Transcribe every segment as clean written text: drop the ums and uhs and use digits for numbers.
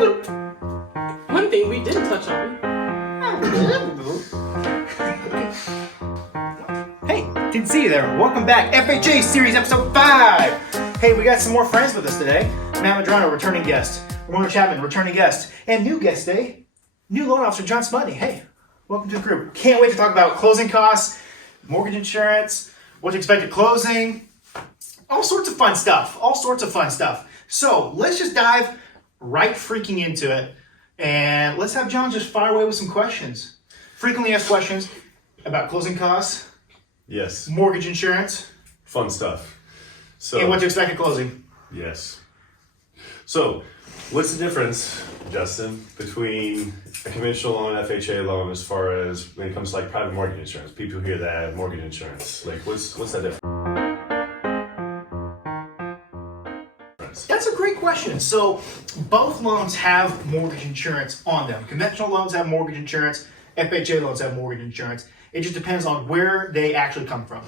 One thing we didn't touch on. Hey, didn't see you there. Welcome back. FHA Series Episode 5. Hey, we got some more friends with us today. Matt Medrano, returning guest. Ramona Chapman, returning guest. And new guest today, new loan officer John Smutny. Hey, welcome to the group. Can't wait to talk about closing costs, mortgage insurance, what to expect at closing, all sorts of fun stuff. So let's just dive right freaking into it. And let's have John just fire away with some questions. Frequently asked questions about closing costs. Yes. Mortgage insurance. Fun stuff. So, And what to expect at closing. Yes. So, what's the difference, Justin, between a conventional loan and FHA loan as far as when it comes to like private mortgage insurance? People hear that mortgage insurance. Like, what's that difference? That's a great question. So both loans have mortgage insurance on them. Conventional loans have mortgage insurance. FHA loans have mortgage insurance. It just depends on where they actually come from.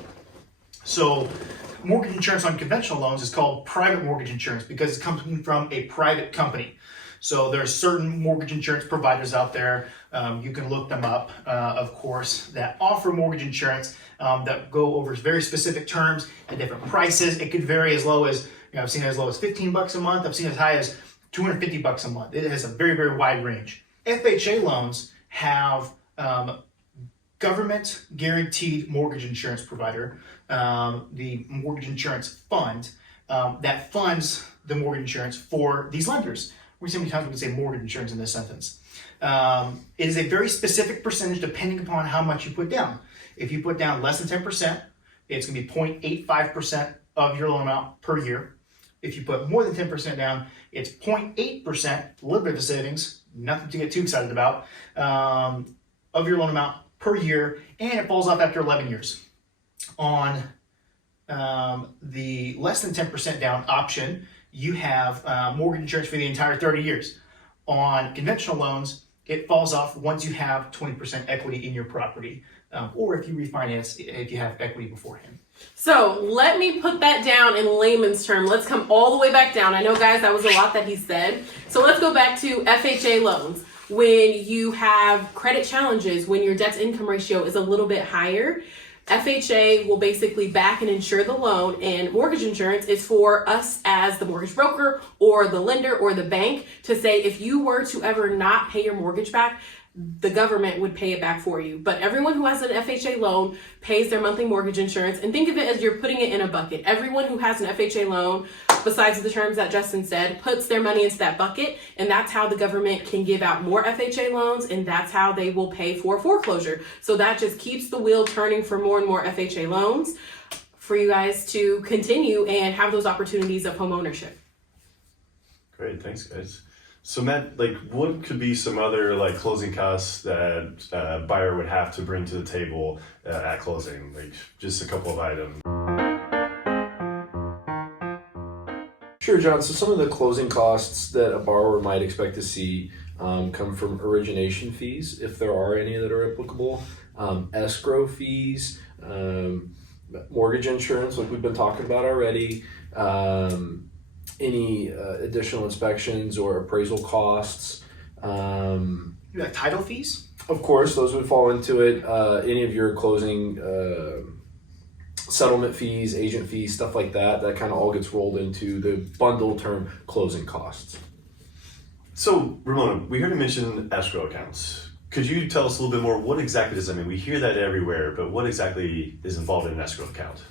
So mortgage insurance on conventional loans is called private mortgage insurance because it's coming from a private company. So there are certain mortgage insurance providers out there. You can look them up, of course, that offer mortgage insurance that go over very specific terms and different prices. It could vary as low as, I've seen it as low as $15 a month. I've seen it as high as $250 a month. It has a very, very wide range. FHA loans have government guaranteed mortgage insurance provider, the mortgage insurance fund that funds the mortgage insurance for these lenders. So many times we can say mortgage insurance in this sentence. It is a very specific percentage depending upon how much you put down. If you put down less than 10%, it's going to be 0.85% of your loan amount per year. If you put more than 10% down, it's 0.8%, a little bit of a savings, nothing to get too excited about, of your loan amount per year, and it falls off after 11 years. On the less than 10% down option, you have mortgage insurance for the entire 30 years. On conventional loans, it falls off once you have 20% equity in your property, or if you refinance, if you have equity beforehand. So let me put that down in layman's term. Let's come all the way back down. I know, guys, that was a lot that he said. So let's go back to FHA loans. When you have credit challenges, when your debt to income ratio is a little bit higher, FHA will basically back and insure the loan, and mortgage insurance is for us as the mortgage broker or the lender or the bank to say if you were to ever not pay your mortgage back, the government would pay it back for you. But everyone who has an FHA loan pays their monthly mortgage insurance, and think of it as you're putting it in a bucket. Everyone who has an FHA loan, besides the terms that Justin said, puts their money into that bucket, and that's how the government can give out more FHA loans, and that's how they will pay for foreclosure. So that just keeps the wheel turning for more and more FHA loans for you guys to continue and have those opportunities of home ownership. Great, thanks, guys. So Matt, like, what could be some other like closing costs that a buyer would have to bring to the table at closing? Like, just a couple of items. Sure, John. So some of the closing costs that a borrower might expect to see come from origination fees, if there are any that are applicable, escrow fees, mortgage insurance, like we've been talking about already, any additional inspections or appraisal costs. You got title fees? Of course, those would fall into it. Any of your closing settlement fees, agent fees, stuff like that, that kind of all gets rolled into the bundle term closing costs. So, Ramona, we heard you mention escrow accounts. Could you tell us a little bit more? What exactly does that mean? We hear that everywhere, but what exactly is involved in an escrow account?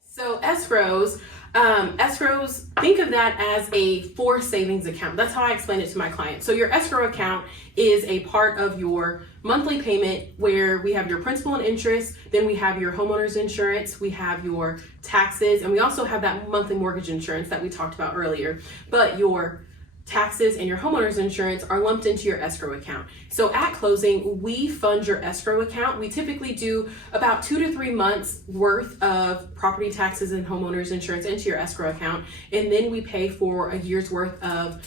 So escrows, think of that as a forced savings account. That's how I explain it to my clients. So your escrow account is a part of your monthly payment where we have your principal and interest, then we have your homeowner's insurance, we have your taxes, and we also have that monthly mortgage insurance that we talked about earlier. But your taxes and your homeowner's insurance are lumped into your escrow account. So at closing, we fund your escrow account. We typically do about 2 to 3 months worth of property taxes and homeowner's insurance into your escrow account. And then we pay for a year's worth of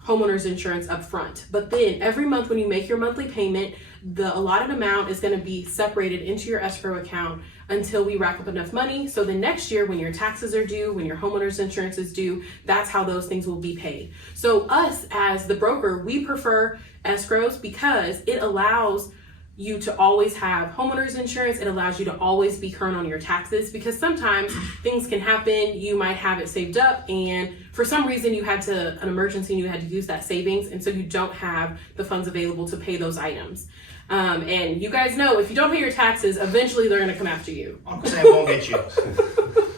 homeowner's insurance up front. But then every month when you make your monthly payment, the allotted amount is going to be separated into your escrow account until we rack up enough money. So the next year when your taxes are due, when your homeowner's insurance is due, that's how those things will be paid. So us as the broker, we prefer escrows because it allows you to always have homeowner's insurance. It allows you to always be current on your taxes, because sometimes things can happen. You might have it saved up and for some reason you had an emergency and you had to use that savings, and so you don't have the funds available to pay those items. And you guys know, if you don't pay your taxes, eventually they're gonna come after you. Uncle Sam won't get you.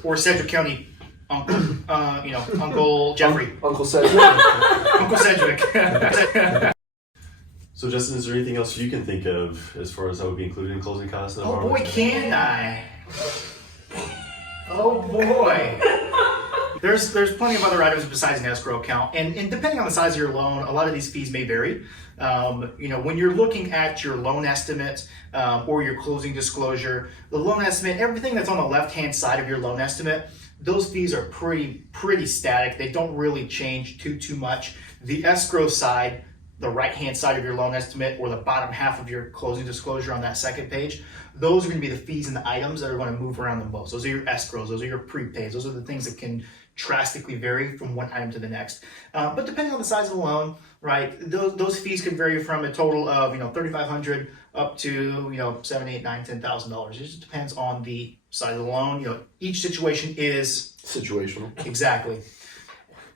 Or Cedric County Uncle, Uncle Jeffrey. Uncle Cedric. Uncle Cedric. So Justin, is there anything else you can think of as far as that would be included in closing costs? Oh boy, can I? Oh boy. There's plenty of other items besides an escrow account, and depending on the size of your loan, a lot of these fees may vary. When you're looking at your loan estimate or your closing disclosure, the loan estimate, everything that's on the left-hand side of your loan estimate, those fees are pretty static. They don't really change too much. The escrow side, the right-hand side of your loan estimate, or the bottom half of your closing disclosure on that second page, those are going to be the fees and the items that are going to move around the most. Those are your escrows, those are your prepays, those are the things that can drastically vary from one item to the next. But depending on the size of the loan, right, those fees could vary from a total of $3,500 up to $7,000, $8,000, $9,000, $10,000. It just depends on the size of the loan. Each situation is situational. Exactly.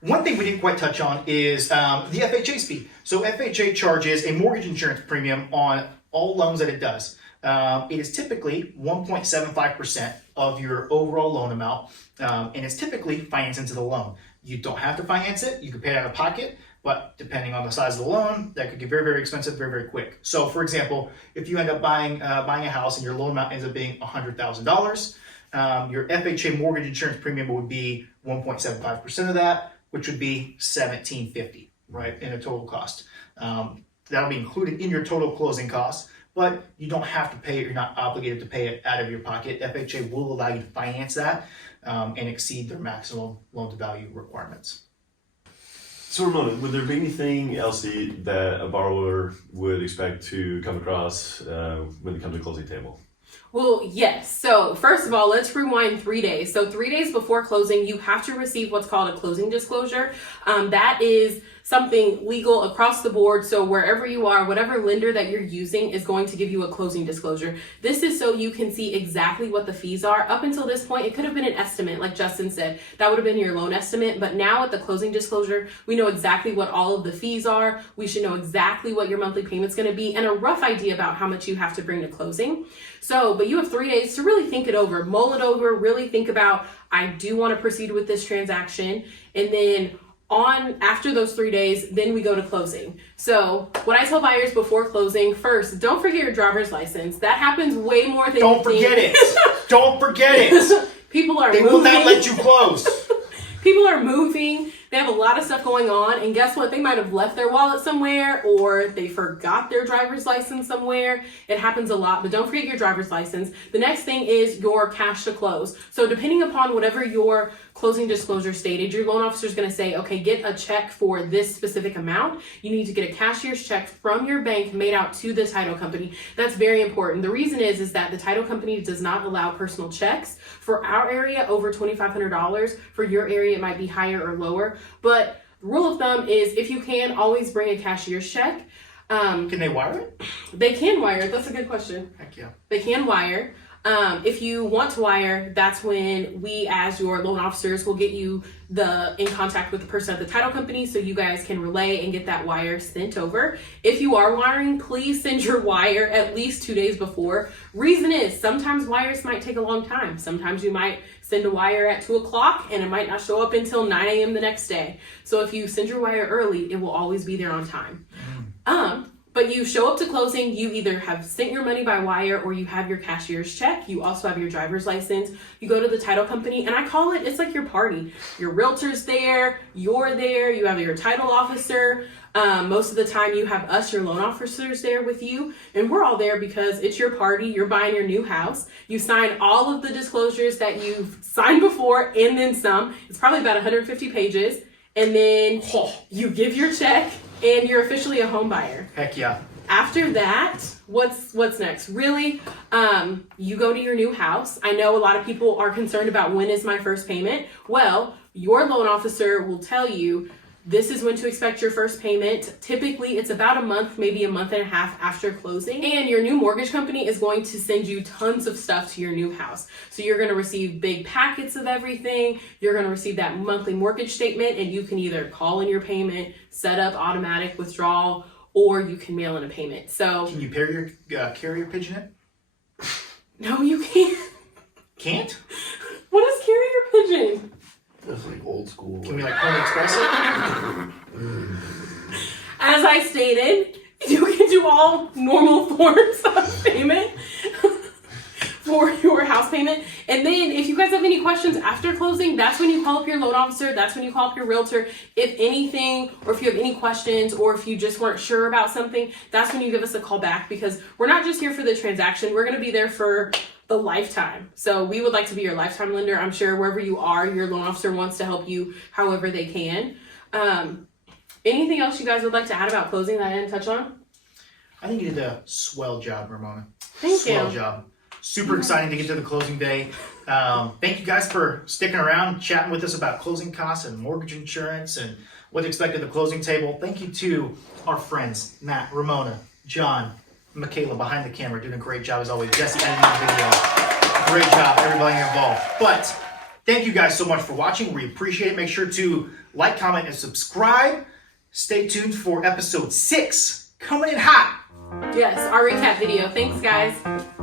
One thing we didn't quite touch on is the FHA fee. So FHA charges a mortgage insurance premium on all loans that it does. It is typically 1.75% of your overall loan amount, and it's typically financed into the loan. You don't have to finance it. You can pay it out of pocket, but depending on the size of the loan, that could get very, very expensive very quick. So for example, if you end up buying a house and your loan amount ends up being $100,000, your FHA mortgage insurance premium would be 1.75% of that, which would be $1,750, right, in a total cost. That'll be included in your total closing costs, but you don't have to pay it. You're not obligated to pay it out of your pocket. FHA will allow you to finance that and exceed their maximum loan-to-value requirements. So Ramona, would there be anything else that a borrower would expect to come across when they come to the closing table? Well, yes. So first of all, let's rewind 3 days. So 3 days before closing, you have to receive what's called a closing disclosure. That is something legal across the board. So wherever you are, whatever lender that you're using is going to give you a closing disclosure. This is so you can see exactly what the fees are. Up until this point, it could have been an estimate, like Justin said. That would have been your loan estimate. But now with the closing disclosure, we know exactly what all of the fees are. We should know exactly what your monthly payment's going to be and a rough idea about how much you have to bring to closing. So, but you have 3 days to really think it over, mull it over, really think about, I do want to proceed with this transaction. And then after those 3 days, then we go to closing. So what I tell buyers before closing, first, don't forget your driver's license. That happens way more than Don't forget it. Don't forget it. People are They moving. will not let you close. People are moving. They have a lot of stuff going on, and guess what? They might have left their wallet somewhere, or they forgot their driver's license somewhere. It happens a lot, but don't forget your driver's license. The next thing is your cash to close. So depending upon whatever your closing disclosure stated, your loan officer is going to say, okay, get a check for this specific amount. You need to get a cashier's check from your bank made out to the title company. That's very important. The reason is that the title company does not allow personal checks. For our area, over $2,500. For your area, it might be higher or lower. But the rule of thumb is, if you can, always bring a cashier's check. Can they wire it? They can wire. That's a good question. Heck yeah. They can wire. If you want to wire, that's when we, as your loan officers, will get you in contact with the person at the title company so you guys can relay and get that wire sent over. If you are wiring, please send your wire at least 2 days before. Reason is, sometimes wires might take a long time. Sometimes you might send a wire at 2 o'clock and it might not show up until 9 a.m. the next day. So if you send your wire early, it will always be there on time. But you show up to closing, you either have sent your money by wire or you have your cashier's check. You also have your driver's license. You go to the title company, and I call it, it's like your party. Your realtor's there, you're there, you have your title officer. Most of the time you have us, your loan officers, there with you, and we're all there because it's your party. You're buying your new house. You sign all of the disclosures that you've signed before and then some. It's probably about 150 pages. And then you give your check and you're officially a home buyer. Heck yeah. After that, what's next? Really, you go to your new house. I know a lot of people are concerned about when is my first payment. Well, your loan officer will tell you this is when to expect your first payment. Typically, it's about a month, maybe a month and a half after closing. And your new mortgage company is going to send you tons of stuff to your new house. So you're going to receive big packets of everything. You're going to receive that monthly mortgage statement, and you can either call in your payment, set up automatic withdrawal, or you can mail in a payment. So Can you pair your carrier pigeon it? no, you can't. Can't? What is carrier pigeon? That's like old school. Can we like Pony Express it? As I stated, you can do all normal forms of payment for your house payment. And then if you guys have any questions after closing, that's when you call up your loan officer. That's when you call up your realtor. If anything, or if you have any questions, or if you just weren't sure about something, that's when you give us a call back, because we're not just here for the transaction. We're going to be there for the lifetime. So we would like to be your lifetime lender. I'm sure wherever you are, your loan officer wants to help you however they can. Anything else you guys would like to add about closing that I didn't touch on? I think you did a swell job, Ramona. Thank Swell you. job. Super exciting to get to the closing day. Thank you guys for sticking around, chatting with us about closing costs and mortgage insurance and what to expect at the closing table. Thank you to our friends, Matt, Ramona, John, Michaela behind the camera, doing a great job as always. Jesse editing the video. Great job, everybody involved. But thank you guys so much for watching. We appreciate it. Make sure to like, comment, and subscribe. Stay tuned for episode 6 coming in hot. Yes, our recap video. Thanks, guys.